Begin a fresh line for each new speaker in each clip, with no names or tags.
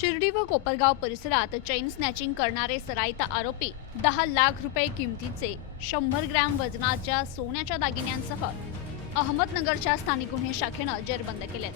शिर्डी व कोपरगाव परिसरात चैन स्नॅचिंग करणारे सराईता आरोपी दहा लाख रुपये किमतीचे शंभर ग्रॅम वजनाच्या सोन्याच्या दागिन्यांसह अहमदनगरच्या स्थानिक गुन्हे शाखेनं जेरबंद केलेत.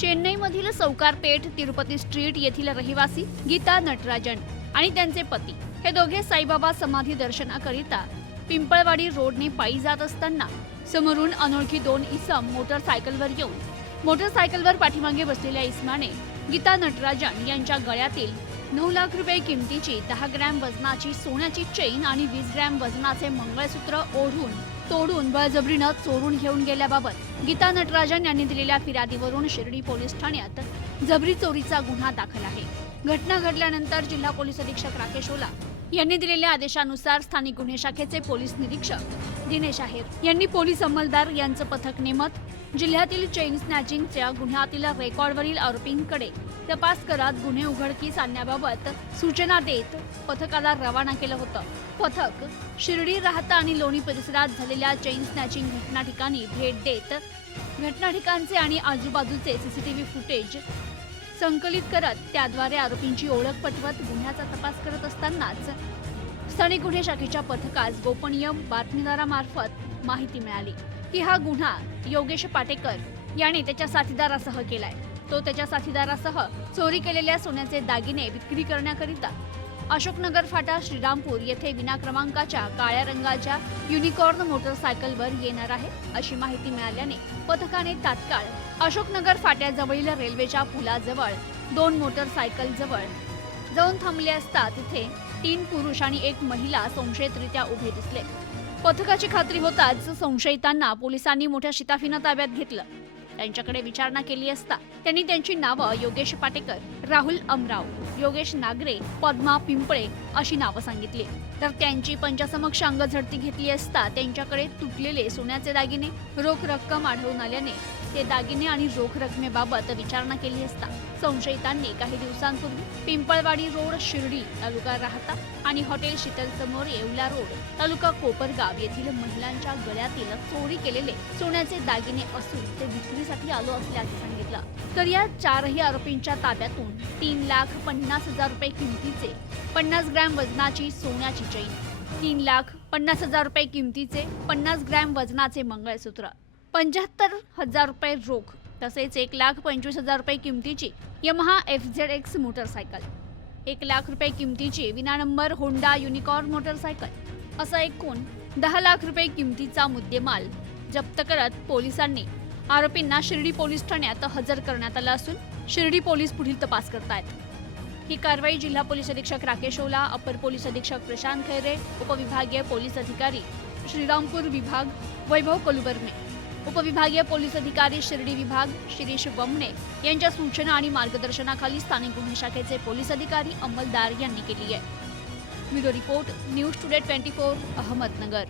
चेन्नईमधील सौकारपेठ तिरुपती स्ट्रीट येथील रहिवासी गीता नटराजन आणि त्यांचे पती हे दोघे साईबाबा समाधी दर्शनाकरिता पिंपळवाडी रोडने पायी जात असताना समोरून अनोळखी दोन इसम मोटरसायकलवर येऊन मोटरसायकलवर पाठीमागे बसलेल्या इस्माने गीता नटराजन यांच्या गळ्यातील नऊ लाख रुपये किमतीची दहा ग्रॅम वजनाची सोन्याची चेन आणि वीस ग्रॅम वजनाचे मंगळसूत्र ओढून तोडून बळजबरीनं चोरून घेऊन गेल्याबाबत गीता नटराजन यांनी दिलेल्या फिर्यादीवरून शिर्डी पोलीस ठाण्यात जबरी चोरीचा गुन्हा दाखल आहे. घटना घडल्यानंतर जिल्हा पोलीस अधीक्षक राकेश ओला यांनी दिलेल्या आदेशानुसार स्थानिक गुन्हे शाखेचे पोलीस निरीक्षक दिनेश आहेर यांनी पोलीस अंमलदार यांचं पथक नेमत जिल्ह्यातील चेन स्नॅचिंगच्या गुन्ह्यातील रेकॉर्डवरील आरोपींकडे तपास करत गुन्हे उघडकीस आणण्याबाबत सूचना देत पथकाला रवाना केलं होतं. पथक शिर्डी राहता आणि लोणी परिसरात झालेल्या चेन स्नॅचिंग घटना ठिकाणी भेट देत घटना ठिकाणचे आणि आजूबाजूचे सीसीटीव्ही फुटेज संकलित करत त्याद्वारे आरोपींची ओळख पटवत गुन्ह्याचा तपास करत असतानाच स्थानिक गुन्हे शाखेच्या पथकास गोपनीय बातमीदारामार्फत माहिती मिळाली. की हा गुन्हा योगेश पाटेकर याने त्याच्या साथीदारासह केलाय. तो त्याच्या साथीदारासह चोरी केलेल्या सोन्याचे दागिने विक्री करण्याकरिता अशोकनगर फाटा श्रीरामपूर येथे विना क्रमांकाच्या काळ्या रंगाच्या युनिकॉर्न मोटरसायकलवर येणार आहे अशी माहिती मिळाल्याने पथकाने तात्काळ अशोकनगर फाट्याजवळील रेल्वेच्या पुलाजवळ दोन मोटरसायकल जवळ जाऊन थांबले असता तिथे तीन पुरुष आणि एक महिला संशयितरित्या उभे दिसले. पथकाची खात्री होताच संशयितांना पोलिसांनी मोठ्या शिताफीनं ताब्यात घेतलं. त्यांच्याकडे विचारणा केली असता त्यांनी त्यांची नावं योगेश पाटेकर राहुल अमराव योगेश नागरे पद्मा पिंपळे अशी नावं सांगितली. तर त्यांची पंचासमक्ष अंगझडती घेतली असता त्यांच्याकडे तुटलेले सोन्याचे दागिने रोख रक्कम आढळून आल्याने ते दागिने आणि रोख रकमेबाबत विचारणा केली असता संशयितांनी काही दिवसांपूर्वी पिंपळवाडी रोड शिर्डी तालुका राहता आणि हॉटेल शीतल समोर येवला रोड तालुका कोपरगाव येथील महिलांच्या गळ्यातील चोरी केलेले सोन्याचे दागिने असून ते विक्रीसाठी आलो असल्याचे सांगितलं. तर या चारही आरोपींच्या ताब्यातून तीन लाख पन्नास हजार रुपये किमतीचे पन्नास ग्रॅम वजनाची सोन्याची चैन तीन लाख पन्नास हजार रुपये किमतीचे पन्नास ग्रॅम वजनाचे मंगळसूत्र पंच्याहत्तर हजार रुपये रोख तसेच एक लाख पंचवीस हजार रुपये किमतीची Yamaha F Z X motorcycle एक लाख रुपये किमतीची विना नंबर होंडा युनिकॉर्न मोटरसायकल असा एकूण दहा लाख रुपये किमतीचा मुद्देमाल जप्त करत पोलिसांनी आरोपींना शिर्डी पोलीस ठाण्यात हजर करण्यात आलं असून शिर्डी पोलीस पुढील तपास करतायत. ही कारवाई जिल्हा पोलीस अधीक्षक राकेश ओला अपर पोलीस अधीक्षक प्रशांत खैरे उपविभागीय पोलीस अधिकारी श्रीरामपूर विभाग वैभव कलुबर्मे उपविभागीय पोलीस अधिकारी शिर्डी विभाग शिरीष बमणे यांच्या सूचना आणि मार्गदर्शनाखाली स्थानिक गुन्हे शाखेचे पोलीस अधिकारी अंमलदार यांनी केली आहे. Bureau report news today twenty four Ahmednagar.